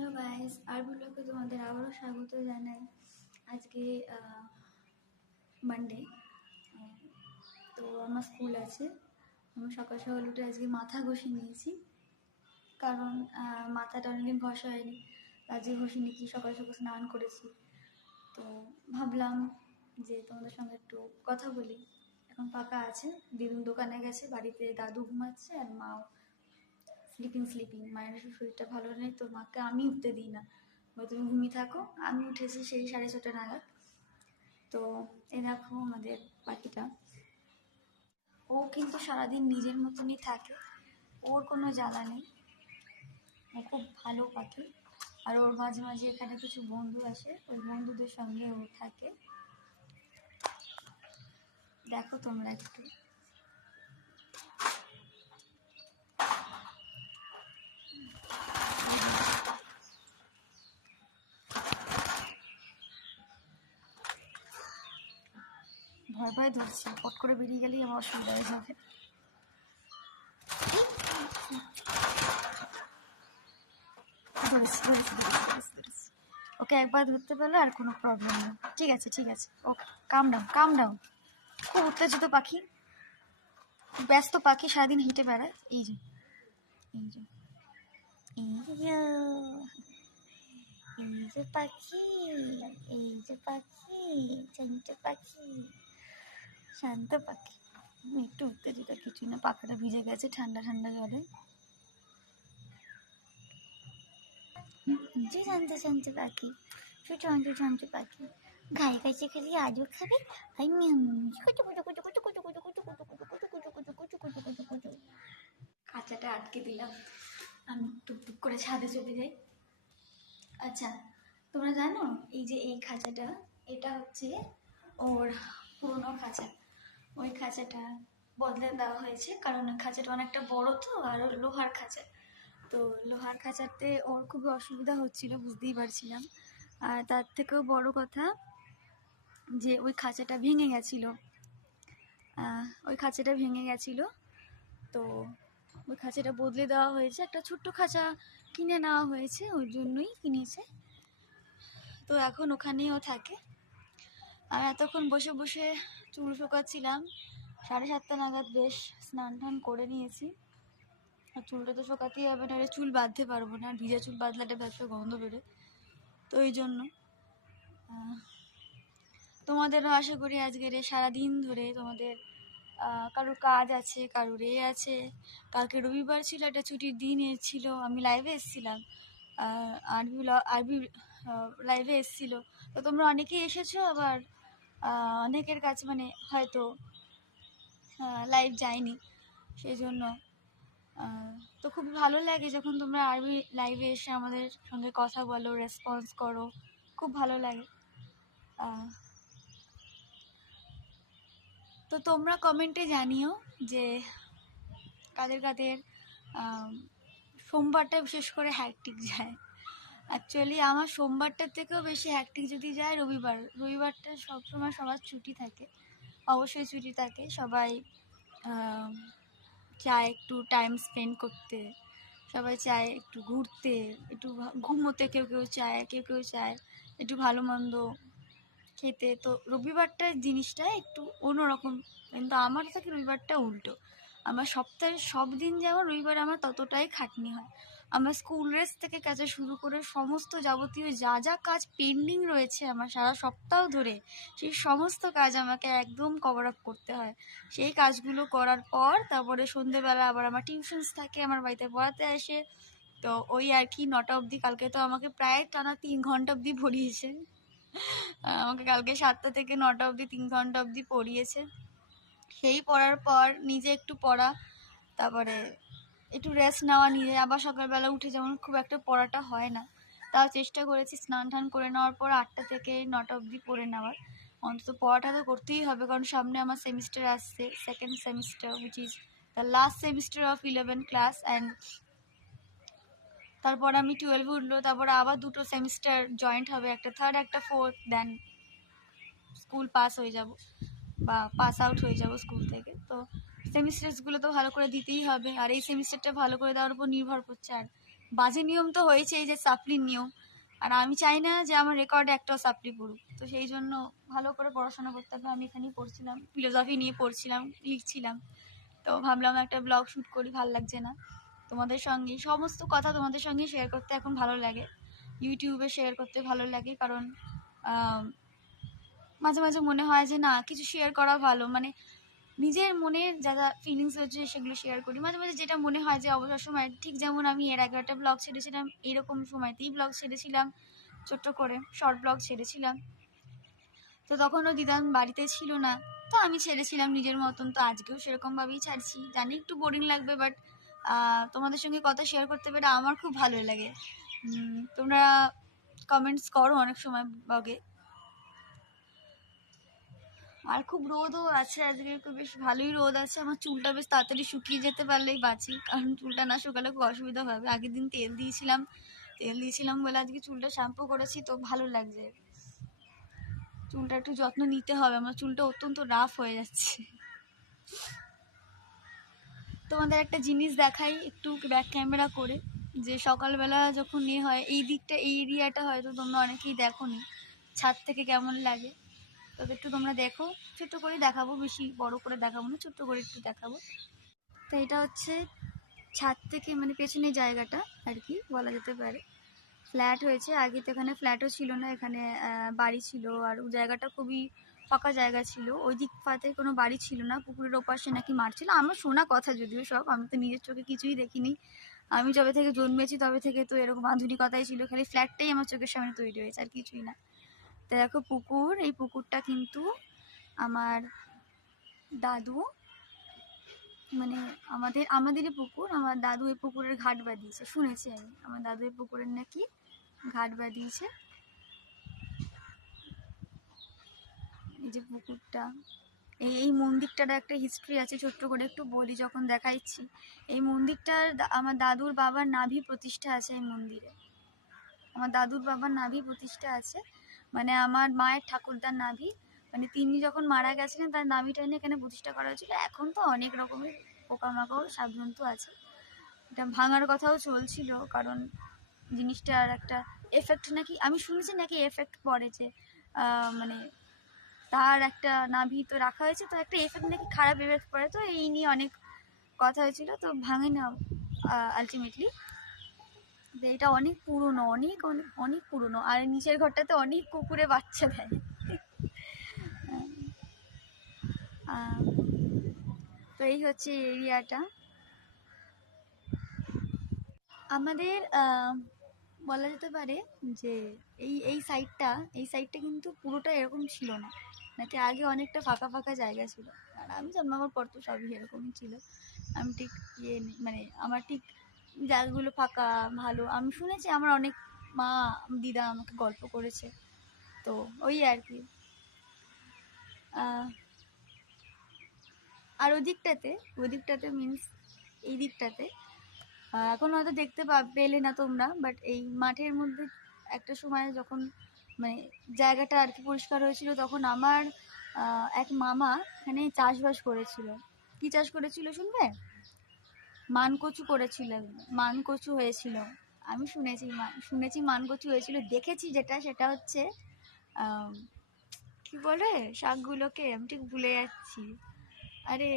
Hello guys, আর ব্লগে তোমাদের আবারও স্বাগত জানাই। আজকে মানডে, তো আমার স্কুল আছে। আমি সকাল সকাল উঠে আজকে মাথা ঘষে নিয়েছি, কারণ মাথাটা অনেকদিন ঘষা হয়নি। আজকে ঘষে নিয়েছি, সকাল সকাল স্নান করেছি। তো ভাবলাম যে তোমাদের সঙ্গে একটু কথা বলি। এখন ফাঁকা আছে, দিদুন দোকানে গেছে, বাড়িতে দাদু ঘুমাচ্ছে আর মাও স্লিপিং। মায়ের শরীরটা ভালো নেই, তো মাকে আমি উঠতে দিই না, তুমি ঘুমিয়ে থাকো। আমি উঠেছি সেই 6:30 নাগাদ। তো এই দেখো আমাদের পাখিটা, ও কিন্তু সারাদিন নিজের মতনই থাকে, ওর কোনো জ্বালা নেই, ও খুব ভালো পাখি। আর ওর মাঝে মাঝে এখানে কিছু বন্ধু আসে, ওই বন্ধুদের সঙ্গে ও থাকে। দেখো তোমরা একটু। ভয় ভয় ধরছে, পট করে বেরিয়ে গেলেই আমার অসুবিধা হয়ে যাবে। ওকে একবার ধরতে পারলে আর কোনো প্রবলেম নেই। ঠিক আছে ওকে, কাম ডাউন। খুব উত্তেজিত পাখি, ব্যস্ত পাখি, সারাদিন হেঁটে বেড়ায়। এই যে পাখি, শান্ত পাখি। একটু উত্তেজিত কিছুই না, পাখাটা ভিজে গেছে ঠান্ডা জলে। শান্ত পাখি, শান্ত পাখি। গায়ে কাছে খেলি আজও খাবে। খাঁচাটা আটকে দিলাম, আমি টুকটুক করে ছাদে চলে যাই। আচ্ছা, তোমরা জানো এই যে এই খাঁচাটা, এটা হচ্ছে ওর পুরোনো খাঁচা। ওই খাঁচাটা বদলে দেওয়া হয়েছে, কারণ ওই খাঁচাটা অনেকটা বড় তো, আর লোহার খাঁচা। তো লোহার খাঁচাতে ওর খুবই অসুবিধা হচ্ছিল, বুঝতেই পারছিলাম। আর তার থেকেও বড় কথা যে ওই খাঁচাটা ভেঙে গেছিলো। তো ওই খাঁচাটা বদলে দেওয়া হয়েছে, একটা ছোট্ট খাঁচা কিনে নেওয়া হয়েছে, ওই জন্যই কিনেছে। তো এখন ওখানেই ও থাকে। আর এতক্ষণ বসে বসে চুল শোকাচ্ছিলাম, 7:30 নাগাদ বেশ স্নান টান করে নিয়েছি। আর চুলটা তো শোকাতেই হবে, না চুল বাঁধতে পারবো না, ভিজা চুল বাঁধলে একটা ব্যবসা গন্ধ বেরোয়। তো এই জন্য তোমাদেরও আশা করি আজকের সারাদিন ধরে তোমাদের কারোর কাজ আছে, কারোর আছে। কালকে রবিবার ছিল, একটা ছুটির দিন ছিল, আমি লাইভে এসেছিলাম, আরবি লাইভে এসেছিলো। তো তোমরা অনেকেই এসেছো, আবার অনেকের কাছে মানে হয়তো লাইভ যায়নি, সেই জন্য তো খুবই ভালো লাগে যখন তোমরা আরবি লাইভে এসে আমাদের সঙ্গে কথা বলো, রেসপন্স করো, খুব ভালো লাগে। তো তোমরা কমেন্টে জানিও যে কাদের সোমবারটা বিশেষ করে হ্যাকটিক যায়। অ্যাকচুয়ালি আমার সোমবারটার থেকেও বেশি হ্যাকটিক যদি যায় রবিবারটা সবসময় সবার ছুটি থাকে, অবশ্যই ছুটি থাকে। সবাই চায় একটু টাইম স্পেন্ড করতে, সবাই চায় একটু ঘুরতে, একটু ঘুমোতে, কেউ কেউ চায় একটু ভালো মন্দ খেতে। তো রবিবারটার জিনিসটা একটু অন্যরকম, কিন্তু আমার থেকে রবিবারটা উল্টো। আমার সপ্তাহের সব দিন যেমন, রবিবার আমার ততটাই খাটনি হয়। আমার স্কুল ড্রেস থেকে কাজে শুরু করে সমস্ত যাবতীয় যা কাজ পেন্ডিং রয়েছে আমার সারা সপ্তাহ ধরে, সেই সমস্ত কাজ আমাকে একদম কভার আপ করতে হয়। সেই কাজগুলো করার পর তারপরে সন্ধেবেলা আবার আমার টিউশনস থাকে, আমার বাড়িতে পড়াতে আসে। তো ওই আর কি 9টা অবধি, কালকে তো আমাকে প্রায় টানা 3 ঘন্টা অবধি পড়িয়েছে। আমাকে কালকে 7টা থেকে 9টা অবধি 3 ঘন্টা অবধি পড়িয়েছে। সেই পড়ার পর নিজে একটু পড়া, তারপরে একটু রেস্ট নেওয়া নিজে। আবার সকালবেলা উঠে যেমন খুব একটা পড়াটা হয় না, তাও চেষ্টা করেছি স্নান টান করে নেওয়ার পর 8টা থেকে 9টা অবধি পড়ে নেওয়ার। অন্তত পড়াটা তো করতেই হবে, কারণ সামনে আমার সেমিস্টার আসছে, second semester, which is the last semester of 11 class. And তারপর আমি 12 উঠলো, তারপর আবার 2টো সেমিস্টার জয়েন্ট হবে, একটা থার্ড একটা ফোর্থ। দেন স্কুল পাস হয়ে যাব বা পাস আউট হয়ে যাব স্কুল থেকে। তো সেমিস্টারসগুলো তো ভালো করে দিতেই হবে, আর এই সেমিস্টারটা ভালো করে দেওয়ার উপর নির্ভর করছে। আর বাজে নিয়ম তো হয়েছে, এই যে সাপ্লির নিয়ম, আর আমি চাই না যে আমার রেকর্ডে একটাও সাপ্লি পড়ুক। তো সেই জন্য ভালো করে পড়াশোনা করতে হবে। আমি এখানেই পড়ছিলাম, ফিলোসফি নিয়ে পড়ছিলাম, লিখছিলাম। তো ভাবলাম একটা ব্লগ শ্যুট করি, ভালো লাগছে না তোমাদের সঙ্গে সমস্ত কথা তোমাদের সঙ্গে শেয়ার করতে এখন ভালো লাগে, ইউটিউবে শেয়ার করতে ভালো লাগে, কারণ মাঝে মাঝে মনে হয় যে না কিছু শেয়ার করা ভালো, মানে নিজের মনের যা যা ফিলিংস হচ্ছে সেগুলো শেয়ার করি। মাঝে মাঝে যেটা মনে হয় যে অবসর সময়, ঠিক যেমন আমি এর আগে একটা ব্লগ ছেড়েছিলাম, এরকম সময়তেই ব্লগ ছেড়েছিলাম, ছোট্ট করে শর্ট ব্লগ ছেড়েছিলাম। তো তখনও দিদান বাড়িতে ছিল না, তো আমি ছেড়েছিলাম নিজের মতন। তো আজকেও সেরকমভাবেই ছাড়ছি, জানি একটু বোরিং লাগবে, বাট তোমাদের সঙ্গে কথা শেয়ার করতে পেরে আমার খুব ভালো লাগে। তোমরা কমেন্টস করো অনেক সময় ব্লগে। আর খুব রোদও আছে আজকে, খুব বেশ ভালোই রোদ আছে। আমার চুলটা বেশ তাড়াতাড়ি শুকিয়ে যেতে পারলেই বাঁচি, কারণ চুলটা না শুকালে খুব অসুবিধা হবে। আগের দিন তেল দিয়েছিলাম বলে আজকে চুলটা শ্যাম্পু করেছি, তো ভালো লাগছে। চুলটা একটু যত্ন নিতে হবে, আমার চুলটা অত্যন্ত রাফ হয়ে যাচ্ছে। তোমাদের একটা জিনিস দেখাই একটু ব্যাক ক্যামেরা করে, যে সকালবেলা যখন হয় এই দিকটা, এই এরিয়াটা হয়তো তোমরা অনেকেই দেখোনি, ছাদ থেকে কেমন লাগে। তবে একটু তোমরা দেখো, ছোট্ট করে দেখাবো, বেশি বড় করে দেখাবো না, ছোট্ট করে একটু দেখাবো। তো এটা হচ্ছে ছাদ থেকে, মানে পেছনের জায়গাটা আর কি বলা যেতে পারে। ফ্ল্যাট হয়েছে, আগে তো এখানে ফ্ল্যাটও ছিল না, এখানে বাড়ি ছিল। আর ওই জায়গাটা খুবই ফাঁকা জায়গা ছিল, ওই দিক পাতে কোনো বাড়ি ছিল না। পুকুরের ওপাশে নাকি মাঠ ছিল, আমার শোনা কথা, যদিও সব আমি তো নিজের চোখে কিছুই দেখিনি। আমি যবে থেকে জন্মেছি তবে থেকে তো এরকম আধুনিকতাই ছিল, খালি ফ্ল্যাটটাই আমার চোখের সামনে তৈরি হয়েছে, আর কিছুই না। তো দেখো পুকুর, এই পুকুরটা কিন্তু আমার দাদু, মানে আমাদেরই পুকুর, আমার দাদু এই পুকুরের ঘাট বাঁধিয়েছে, শুনেছি আমি আমার দাদু এই পুকুরের নাকি ঘাট বাঁধিয়েছে। এই যে পুকুরটা, এই মন্দিরটার একটা হিস্ট্রি আছে, ছোট্ট করে একটু বলি যখন দেখাচ্ছি। এই মন্দিরটার আমার দাদুর বাবার নাভি প্রতিষ্ঠা আছে এই মন্দিরে। আমার দাদুর বাবার নাভি প্রতিষ্ঠা আছে, মানে আমার মায়ের ঠাকুরদার নাভি, মানে তিনি যখন মারা গেছিলেন তার নাভিটা এনে এখানে প্রতিষ্ঠা করা হয়েছিল। এখন তো অনেক রকমের পোকামাকড় সাবজন্তু আছে, এটা ভাঙার কথাও চলছিল, কারণ জিনিসটার একটা এফেক্ট নাকি আমি শুনেছি, নাকি এফেক্ট পড়ে যে মানে তার একটা নাভি তো রাখা হয়েছে, তো একটা এফেক্ট নাকি খারাপ এফেক্ট পড়ে, তো এই নিয়ে অনেক কথা হয়েছিল, তো ভাঙে না আলটিমেটলি। এটা অনেক পুরনো, অনেক অনেক অনেক পুরনো, আর নিচের ঘরটাতে অনেক কুকুরে বাচ্চা দেয়। তো এই হচ্ছে এরিয়াটা আমাদের। বলা যেতে পারে যে এই সাইডটা কিন্তু পুরোটা এরকম ছিল না, নাকি আগে অনেকটা ফাঁকা ফাঁকা জায়গা ছিল। আর আমি জন্মাবার পর তো সবই এরকমই ছিল। আমি ঠিক মানে আমার ঠিক জায়গাগুলো ফাঁকা ভালো, আমি শুনেছি, আমার অনেক মা দিদা আমাকে গল্প করেছে, তো ওই আর কি। আর ওদিকটাতে মিন্স এই দিকটাতে এখন হয়তো দেখতে পেলে না তোমরা, বাট এই মাঠের মধ্যে একটা সময় যখন মানে জায়গাটা আর কি পরিষ্কার হয়েছিল, তখন আমার এক মামা এখানে চাষবাস করেছিল। কি চাষ করেছিল শুনবে? মানকচু করেছিল, মানকচু হয়েছিল। আমি শুনেছি মানকচু হয়েছিল, দেখেছি যেটা সেটা হচ্ছে কি বলে শাকগুলোকে, আমি ঠিক ভুলে যাচ্ছি। আরে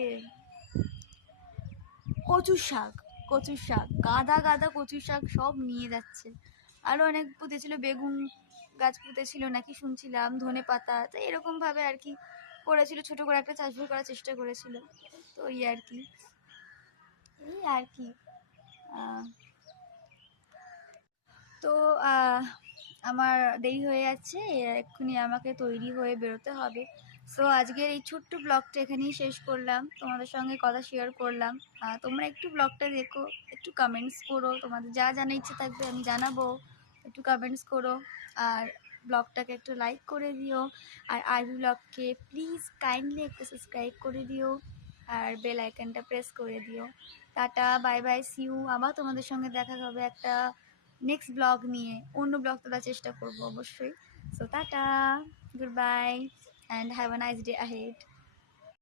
কচুর শাক, গাদা গাদা কচুর শাক সব নিয়ে যাচ্ছে। আরো অনেক পুঁতেছিল, বেগুন গাছ পুঁতেছিল নাকি শুনছিলাম, ধনে পাতা, তো এরকম ভাবে আর কি করেছিল, ছোট করে একটা চাষবাস করার চেষ্টা করেছিল। তো এই আর কি তো আমার দেরি হয়ে যাচ্ছে, এক্ষুনি আমাকে তৈরি হয়ে বেরোতে হবে। সো আজকের এই ছোট্ট ব্লগটা এখানেই শেষ করলাম, তোমাদের সঙ্গে কথা শেয়ার করলাম। তোমরা একটু ব্লগটা দেখো, একটু কমেন্টস করো, তোমাদের যা জানার ইচ্ছে থাকবে আমি জানাবো, একটু কমেন্টস করো। আর ব্লগটাকে একটু লাইক করে দিও, আর আরবি ব্লগকে প্লিজ কাইন্ডলি একটু সাবস্ক্রাইব করে দিও, আর বেল আইকনটা প্রেস করে দিও। Tata, bye bye, see you. আবার তোমাদের সঙ্গে দেখা হবে একটা নেক্সট ব্লগ নিয়ে, অন্য ব্লগ তোলার চেষ্টা করবো অবশ্যই। So tata, good bye, and have a nice day ahead.